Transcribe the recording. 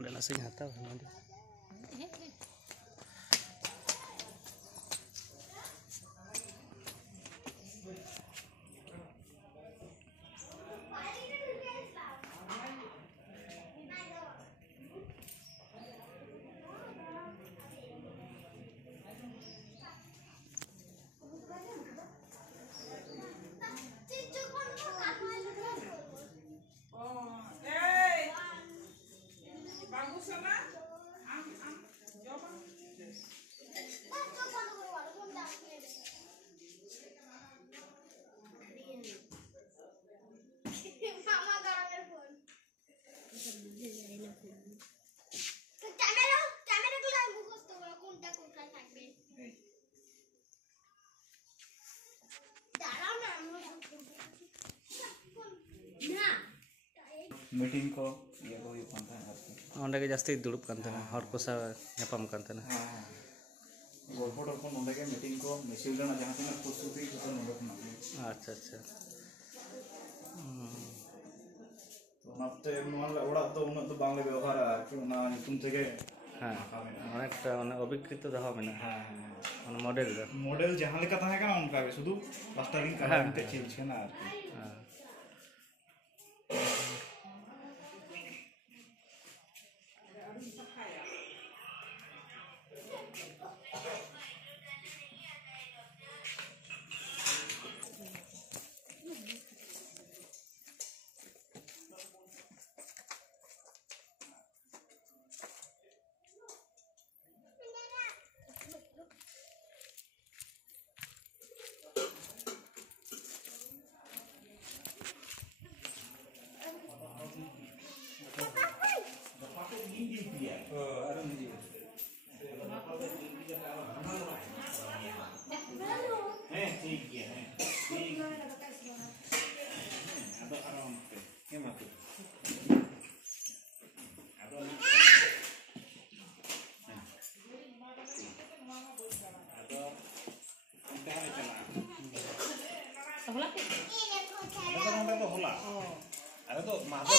Udah nasi nyata nanti. Meeting को ये को हुई पंता है ओंडे के जास्ती दुड़ुब कान तना हर को सा ᱧᱟᱯᱟᱢ ᱠᱟᱱ ᱛᱟᱦᱮᱱᱟ गोल्फो को नोंडे के मीटिंग को मिसिल जना जहां तक प्रस्तुति को नोंडे को अच्छा अच्छा तो नाते नोन ओड़ा तो उन तो बांग्ला व्यवहार कि ना तुम तेगे हां अनेकटा माने अभिकृत दहा मेना हां माने मॉडल जहां लेका ताहे काना उनका शुद्ध मास्टरिंग करा इनते चीज है ना अरे तो माधर